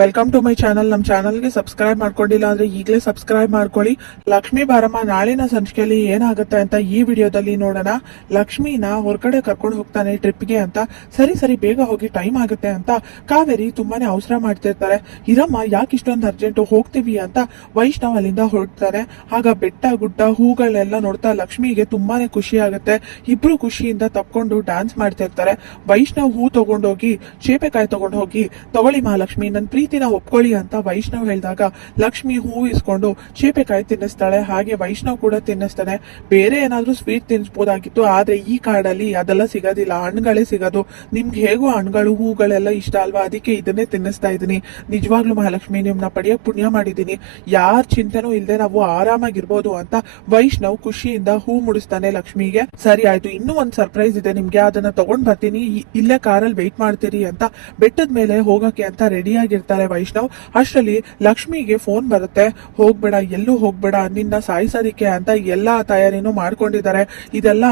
Welcome to my channel. ನಮ್ಮ ಚಾನಲ್ಗೆ subscribe ಮಾಡ್ಕೊಂಡಿಲ್ಲ ಅಂದ್ರೆ ಈಗಲೇ ಸಬ್ಸ್ಕ್ರೈಬ್ ಮಾಡ್ಕೊಳ್ಳಿ. ಲಕ್ಷ್ಮೀ ಬಾರಮ್ಮ ನಾಳಿನ ಸಂಚಿಕೆಯಲ್ಲಿ ಏನಾಗುತ್ತೆ ಅಂತ ಈ ವಿಡಿಯೋದಲ್ಲಿ ನೋಡೋಣ. ಲಕ್ಷ್ಮೀನ ಹೊರಗಡೆ ಕರ್ಕೊಂಡು ಹೋಗ್ತಾನೆ ಟ್ರಿಪ್ಗೆ ಅಂತ. ಸರಿ ಬೇಗ ಹೋಗಿ ಟೈಮ್ ಆಗುತ್ತೆ ಅಂತ ಕಾವೇರಿ ತುಂಬಾನೇ ಅವಸರ ಮಾಡ್ತಿರ್ತಾರೆ. ಇರಮ್ಮ ಯಾಕೆ ಇಷ್ಟೊಂದು ಅರ್ಜೆಂಟ್, ಹೋಗ್ತೀವಿ ಅಂತ ವೈಷ್ಣವ್ ಅಲ್ಲಿಂದ ಹೊರಡ್ತಾರೆ. ಆಗ ಬೆಟ್ಟ ಗುಡ್ಡ ಹೂಗಳೆಲ್ಲ ನೋಡ್ತಾ ಲಕ್ಷ್ಮಿಗೆ ತುಂಬಾನೇ ಖುಷಿ ಆಗುತ್ತೆ. ಇಬ್ರು ಖುಷಿಯಿಂದ ತಪ್ಕೊಂಡು ಡ್ಯಾನ್ಸ್ ಮಾಡ್ತಿರ್ತಾರೆ. ವೈಷ್ಣವ್ ಹೂ ತಗೊಂಡೋಗಿ ಚೇಪೆಕಾಯಿ ತಗೊಂಡು ಹೋಗಿ, ತಗೊಳ್ಳಿ ಮಹಾಲಕ್ಷ್ಮಿ ನನ್ನ ಪ್ರೀತಿನ ಒಪ್ಕೊಳ್ಳಿ ಅಂತ ವೈಷ್ಣವ್ ಹೇಳಿದಾಗ ಲಕ್ಷ್ಮಿ ಹೂ ಇಸ್ಕೊಂಡು ಚೇಪೆಕಾಯಿ ತಿನ್ನಿಸ್ತಾಳೆ. ಹಾಗೆ ವೈಷ್ಣವ್ ಕೂಡ ತಿನ್ನಿಸ್ತಾನೆ. ಬೇರೆ ಏನಾದ್ರೂ ಸ್ವೀಟ್ ತಿನ್ನಿಸ್ಬೋದಾಗಿತ್ತು, ಆದ್ರೆ ಈ ಕಾಡಲ್ಲಿ ಅದೆಲ್ಲ ಸಿಗೋದಿಲ್ಲ, ಹಣ್ಣುಗಳೇ ಸಿಗೋದು. ನಿಮ್ಗೆ ಹೇಗೋ ಹಣ್ಣುಗಳು ಹೂಗಳೆಲ್ಲ ಇಷ್ಟ ಅಲ್ವಾ, ಅದಕ್ಕೆ ಇದನ್ನೇ ತಿನ್ನಿಸ್ತಾ ಇದೀನಿ. ನಿಜವಾಗ್ಲೂ ಮಹಾಲಕ್ಷ್ಮಿ ನಿಮ್ನ ಪಡೆಯಕ್ ಪುಣ್ಯ ಮಾಡಿದೀನಿ, ಯಾರ ಚಿಂತೆನೂ ಇಲ್ಲದೆ ನಾವು ಆರಾಮಾಗಿರ್ಬೋದು ಅಂತ ವೈಷ್ಣವ್ ಖುಷಿಯಿಂದ ಹೂ ಮುಡಿಸ್ತಾನೆ ಲಕ್ಷ್ಮಿಗೆ. ಸರಿ ಆಯ್ತು, ಇನ್ನೂ ಒಂದ್ ಸರ್ಪ್ರೈಸ್ ಇದೆ ನಿಮ್ಗೆ, ಅದನ್ನ ತಗೊಂಡ್ ಬರ್ತೀನಿ, ಇಲ್ಲೇ ಕಾರಲ್ಲಿ ವೆಯ್ಟ್ ಮಾಡ್ತೀರಿ ಅಂತ ಬೆಟ್ಟದ ಮೇಲೆ ಹೋಗಕ್ಕೆ ಅಂತ ರೆಡಿ ಆಗಿರ್ತಾರೆ ವೈಷ್ಣವ್. ಅಷ್ಟರಲ್ಲಿ ಲಕ್ಷ್ಮಿಗೆ ಫೋನ್ ಬರುತ್ತೆ. ಹೋಗ್ಬೇಡ, ಎಲ್ಲೂ ಹೋಗ್ಬೇಡ, ನಿನ್ನ ಸಾಯಿಸೋದಿಕ್ಕೆ ಅಂತ ಎಲ್ಲಾ ತಯಾರಿನೂ ಮಾಡ್ಕೊಂಡಿದ್ದಾರೆ. ಇದೆಲ್ಲ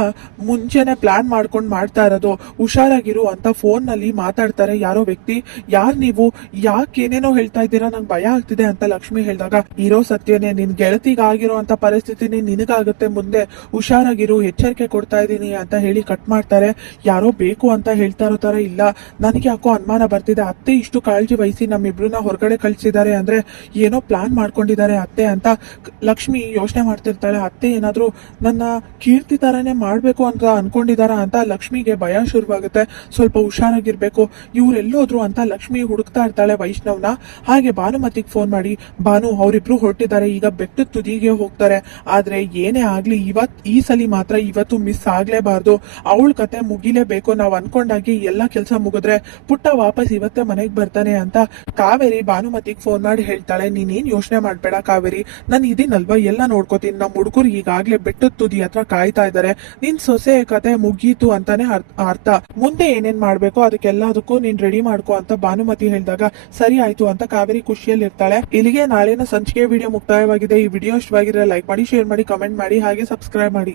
ಮುಂಚೆನೆ ಪ್ಲಾನ್ ಮಾಡ್ಕೊಂಡು ಮಾಡ್ತಾ ಇರೋದು, ಹುಷಾರಾಗಿರು ಅಂತ ಫೋನ್ ನಲ್ಲಿ ಮಾತಾಡ್ತಾರೆ ಯಾರೋ ವ್ಯಕ್ತಿ. ಯಾರ್ ನೀವು, ಯಾಕೆ ಏನೇನೋ ಹೇಳ್ತಾ ಇದ್ದೀರಾ, ನಂಗೆ ಭಯ ಆಗ್ತಿದೆ ಅಂತ ಲಕ್ಷ್ಮಿ ಹೇಳಿದಾಗ, ಇರೋ ಸತ್ಯನೇ, ನಿನ್ ಗೆಳತಿಗಾಗಿರೋ ಅಂತ ಪರಿಸ್ಥಿತಿನೇ ನಿನಗಾಗುತ್ತೆ ಮುಂದೆ, ಹುಷಾರಾಗಿರು, ಎಚ್ಚರಿಕೆ ಕೊಡ್ತಾ ಇದ್ದೀನಿ ಅಂತ ಹೇಳಿ ಕಟ್ ಮಾಡ್ತಾರೆ. ಯಾರೋ ಬೇಕು ಅಂತ ಹೇಳ್ತಾ ಇರೋ ತರ ಇಲ್ಲ. ನನಗೆ ಯಾಕೋ ಅನುಮಾನ ಬರ್ತಿದೆ, ಅತ್ತೆ ಇಷ್ಟು ಕಾಳಜಿ ವಹಿಸಿ ನಮ್ಮಿಬ್ರನ್ನ ಹೊರಗಡೆ ಕಳ್ಸಿದ್ದಾರೆ ಅಂದ್ರೆ ಏನೋ ಪ್ಲಾನ್ ಮಾಡ್ಕೊಂಡಿದ್ದಾರೆ ಅತ್ತೆ ಅಂತ ಲಕ್ಷ್ಮಿ ಯೋಚನೆ ಮಾಡ್ತಿರ್ತಾಳೆ. ಅತ್ತೆ ಏನಾದ್ರೂ ನನ್ನ ಕೀರ್ತಿ ತರನೇ ಮಾಡ್ಬೇಕು ಅಂತ ಅನ್ಕೊಂಡಿದಾರ ಅಂತ ಲಕ್ಷ್ಮಿಗೆ ಭಯ ಶುರುವಾಗುತ್ತೆ. ಸ್ವಲ್ಪ ಹುಷಾರಾಗಿರ್ಬೇಕು, ಇವ್ರೆಲ್ಲೋದ್ರು ಅಂತ ಲಕ್ಷ್ಮಿ ಹುಡುಕ್ತಾ ಇರ್ತಾಳೆ ವೈಷ್ಣವ್ನ. ಹಾಗೆ ಭಾನುಮತಿಗೆ ಫೋನ್ ಮಾಡಿ, ಭಾನು ಅವರಿಬ್ರು ಹೊರಟಿದ್ದಾರೆ, ಈಗ ಬೆಟ್ಟದ ತುದಿಗೆ ಹೋಗ್ತಾರೆ, ಆದ್ರೆ ಏನೇ ಆಗ್ಲಿ ಈ ಸಲಿ ಮಾತ್ರ ಇವತ್ತು ಮಿಸ್ ಆಗ್ಲೇಬಾರ್ದು, ಅವಳ ಕತೆ ಮುಗಿಲೇಬೇಕು, ನಾವ್ ಅನ್ಕೊಂಡಾಗಿ ಎಲ್ಲಾ ಕೆಲ್ಸ ಮುಗಿದ್ರೆ ಪುಟ್ಟ ವಾಪಸ್ ಇವತ್ತೇ ಮನೆಗ್ ಬರ್ತಾನೆ ಅಂತ ಕಾವೇರಿ ಭಾನುಮತಿಗೆ ಫೋನ್ ಮಾಡಿ ಹೇಳ್ತಾಳೆ. ನೀನೇನ್ ಯೋಚನೆ ಮಾಡ್ಬೇಡ ಕಾವೇರಿ, ನಾನು ಇದೀನಲ್ವಾ, ಎಲ್ಲ ನೋಡ್ಕೋತೀನಿ, ನಮ್ಮ ಹುಡುಗರು ಈಗಾಗ್ಲೇ ಬೆಟ್ಟದ ತುದಿ ಹತ್ರ ಕಾಯ್ತಾ ಇದ್ದಾರೆ, ನಿನ್ ಸೊಸೆ ಕತೆ ಮುಗೀತು ಅಂತಾನೆ ಅರ್ಥ, ಮುಂದೆ ಏನೇನ್ ಮಾಡ್ಬೇಕೋ ಅದಕ್ಕೆಲ್ಲದಕ್ಕೂ ನೀನ್ ರೆಡಿ ಮಾಡ್ಕೋ ಅಂತ ಭಾನುಮತಿ ಹೇಳಿದಾಗ ಸರಿ ಆಯ್ತು ಅಂತ ಕಾವೇರಿ ಖುಷಿಯಲ್ಲಿ ಇರ್ತಾಳೆ. ಇಲ್ಲಿಗೆ ನಾಳಿನ ಸಂಚಿಕೆ ವಿಡಿಯೋ ಮುಕ್ತಾಯವಾಗಿದೆ. ಈ ವಿಡಿಯೋ ಇಷ್ಟವಾಗಿದ್ರೆ ಲೈಕ್ ಮಾಡಿ, ಶೇರ್ ಮಾಡಿ, ಕಮೆಂಟ್ ಮಾಡಿ, ಹಾಗೆ ಸಬ್ಸ್ಕ್ರೈಬ್ ಮಾಡಿ.